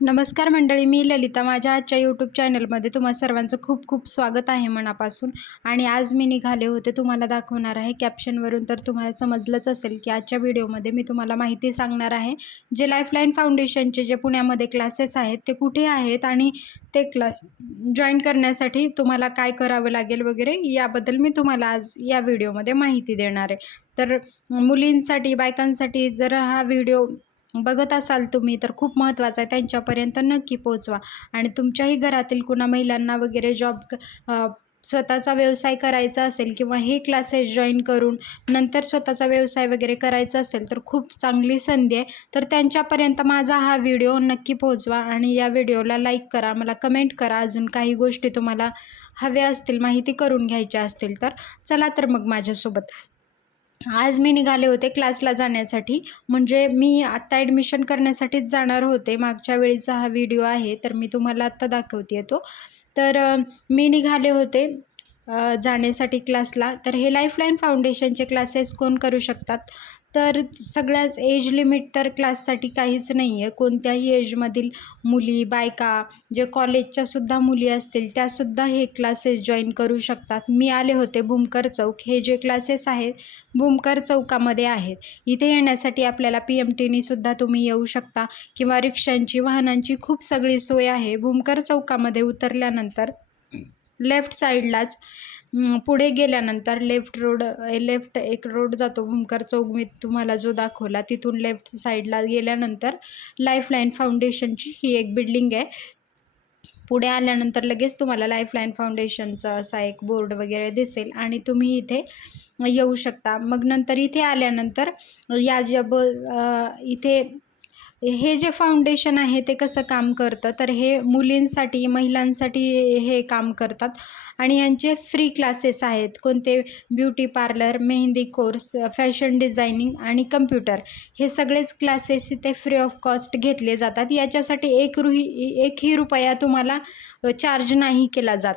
नमस्कार मंडळी मी ललिता. माझ्या आजच्या यूट्यूब चॅनलमध्ये तुम्हा सर्वांचं खूप खूप स्वागत आहे मनापासून. आणि आज मी निघाले होते तुम्हाला दाखवणार आहे कॅप्शनवरून तर तुम्हाला समजलंच असेल की आजच्या व्हिडिओमध्ये मी तुम्हाला माहिती सांगणार आहे जे लाईफलाईन फाउंडेशनचे जे पुण्यामध्ये क्लासेस आहेत ते कुठे आहेत आणि ते क्लास जॉईन करण्यासाठी तुम्हाला काय करावं लागेल वगैरे याबद्दल मी तुम्हाला आज या व्हिडिओमध्ये माहिती देणार आहे. तर मुलींसाठी बायकांसाठी जर हा व्हिडिओ बघत असाल तुम्ही तर खूप महत्त्वाचं आहे त्यांच्यापर्यंत नक्की पोचवा. आणि तुमच्याही घरातील कुणा महिलांना वगैरे जॉब स्वतःचा व्यवसाय करायचा असेल किंवा हे क्लासेस जॉईन करून नंतर स्वतःचा व्यवसाय वगैरे करायचा असेल तर खूप चांगली संधी आहे. तर त्यांच्यापर्यंत माझा हा व्हिडिओ नक्की पोहोचवा आणि या व्हिडिओला लाईक करा मला कमेंट करा. अजून काही गोष्टी तुम्हाला हव्या असतील माहिती करून घ्यायच्या असतील तर चला तर मग माझ्यासोबत. आज मी निघाले होते क्लासला जाण्यासाठी. म्हणजे मी आत्ता ॲडमिशन करण्यासाठीच जाणार होते. मागच्या वेळीचा हा व्हिडिओ आहे तर मी तुम्हाला आत्ता दाखवते तो. तर मी निघाले होते जाण्यासाठी क्लासला. तर हे लाईफलाईन फाउंडेशनचे क्लासेस कोण करू शकतात? तर सगळ्याच एज लिमिट तर क्लाससाठी काहीच नाही आहे कोणत्याही एजमधील मुली बायका जे कॉलेजच्या सुद्धा मुली असतील त्यासुद्धा हे क्लासेस जॉईन करू शकतात. मी आले होते भूमकर चौक. हे जे क्लासेस आहेत भूमकर चौकामध्ये आहेत. इथे येण्यासाठी आपल्याला पी एम टीनी सुद्धा तुम्ही येऊ शकता किंवा रिक्षांची वाहनांची खूप सगळी सोय आहे. भूमकर चौकामध्ये उतरल्यानंतर लेफ्ट साईडलाच पुढे गेल्यानंतर लेफ्ट रोड लेफ्ट एक रोड जातो भूमकर चौक मी तुम्हाला जो दाखवला तिथून लेफ्ट साईडला गेल्यानंतर लाईफलाईन फाउंडेशनची ही एक बिल्डिंग आहे. पुढे आल्यानंतर लगेच तुम्हाला लाईफलाईन फाउंडेशनचा असा एक बोर्ड वगैरे दिसेल आणि तुम्ही इथे येऊ शकता. मग नंतर इथे आल्यानंतर या ज्या ब इथे हे जे फाउंडेशन आहे ते कसं काम करतं? तर हे मुलींसाठी महिलांसाठी हे काम करतात. आणि यांचे फ्री क्लासेस आहेत. कोणते beauty parlour mehndi course fashion designing आणि कम्प्युटर हे सगळेच क्लासेस इथे फ्री ऑफ कॉस्ट घेतले जातात. याच्यासाठी एक रुही एकही रुपया तुम्हाला चार्ज नाही केला जात.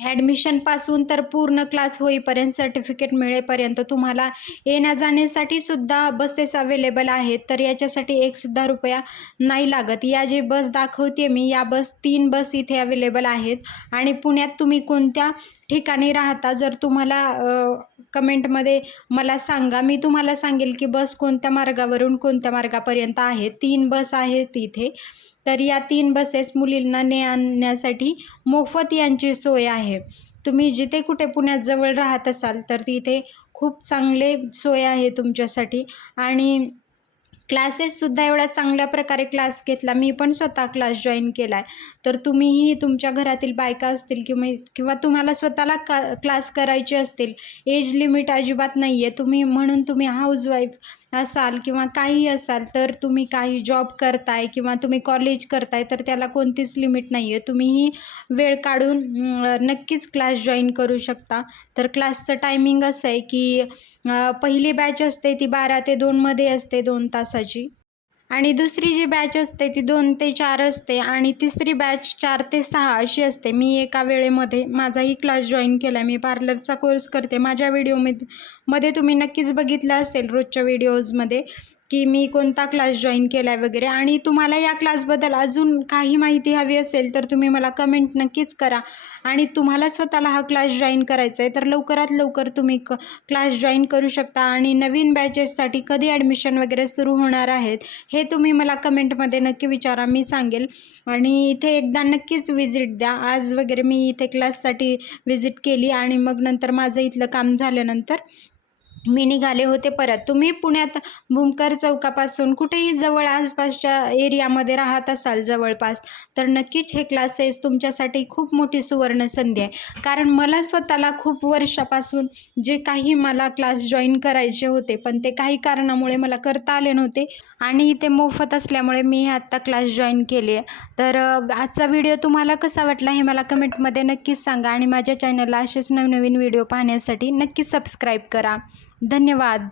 ॲडमिशनपासून तर पूर्ण क्लास होईपर्यंत सर्टिफिकेट मिळेपर्यंत तुम्हाला येण्या जाण्यासाठी सुद्धा बसेस अवेलेबल आहेत. तर याच्यासाठी एकसुद्धा रुपया नाही लागत. या जे बस दाखवते मी या बस तीन बस इथे अवेलेबल आहेत. आणि पुण्यात तुम्ही कोणत्या ठिकाणी राहता जर तुम्हाला कमेंटमध्ये मला सांगा. मी तुम्हाला सांगेल की बस कोणत्या मार्गावरून कोणत्या मार्गापर्यंत आहे. तीन बस आहेत इथे. तर या तीन बसेस मुलींना ने आणण्यासाठी मोफत यांची सोय आहे. आहे. तुम्ही जिथे कुठे पुण्यात जवळ राहत असाल तर तिथे खूप चांगले सोय आहे तुमच्यासाठी. आणि क्लासेससुद्धा एवढ्या चांगल्या प्रकारे क्लास घेतला. मी पण स्वतः क्लास जॉईन केला आहे तर तुम्हीही तुमच्या घरातील बायका असतील किंवा किंवा तुम्हाला स्वतःला का क्लास करायचे असतील एज लिमिट अजिबात नाही आहे तुम्ही म्हणून तुम्ही हाऊसवाईफ असाल किंवा काही असाल तर तुम्ही काही जॉब करताय किंवा तुम्ही कॉलेज करताय तर त्याला कोणतीच लिमिट नाही आहे तुम्हीही वेळ काढून नक्कीच क्लास जॉईन करू शकता. तर क्लासचं टायमिंग असं आहे की पहिली बॅच असते ती बारा ते दोनमध्ये असते दोन तासाची. आणि दुसरी जी बॅच असते ती दोन ते चार असते आणि तिसरी बॅच चार ते सहा अशी असते. मी एका वेळेमध्ये माझाही क्लास जॉईन केला. आहे मी पार्लरचा कोर्स करते. माझ्या व्हिडिओमध्ये मध्ये तुम्ही नक्कीच बघितलं असेल रोजच्या व्हिडिओजमध्ये की मी कोणता क्लास जॉईन केला आहे वगैरे. आणि तुम्हाला या क्लासबद्दल अजून काही माहिती हवी असेल तर तुम्ही मला कमेंट नक्कीच करा. आणि तुम्हाला स्वतःला हा क्लास जॉईन करायचा आहे तर लवकरात लवकर तुम्ही क क्लास जॉईन करू शकता. आणि नवीन बॅचेससाठी कधी ॲडमिशन वगैरे सुरू होणार आहेत हे तुम्ही मला कमेंटमध्ये नक्की विचारा. मी सांगेल. आणि इथे एकदा नक्कीच विजिट द्या. आज वगैरे मी इथे क्लाससाठी विजिट केली आणि मग नंतर माझं इथलं काम झाल्यानंतर मी निघाले होते परत. तुम्ही पुण्यात भूमकर चौकापासून कुठेही जवळ आसपासच्या एरियामध्ये राहत असाल जवळपास तर नक्कीच हे क्लासेस तुमच्यासाठी खूप मोठी सुवर्ण संधी आहे. कारण मला स्वतःला खूप वर्षापासून जे काही मला क्लास जॉईन करायचे होते पण ते काही कारणामुळे मला करता आले नव्हते आणि ते मोफत असल्यामुळे मी आत्ता क्लास जॉईन केले आहे. तर आजचा व्हिडिओ तुम्हाला कसा वाटला हे मला कमेंटमध्ये नक्कीच सांगा आणि माझ्या चॅनलला असेच नवनवीन व्हिडिओ पाहण्यासाठी नक्कीच सबस्क्राईब करा. धन्यवाद.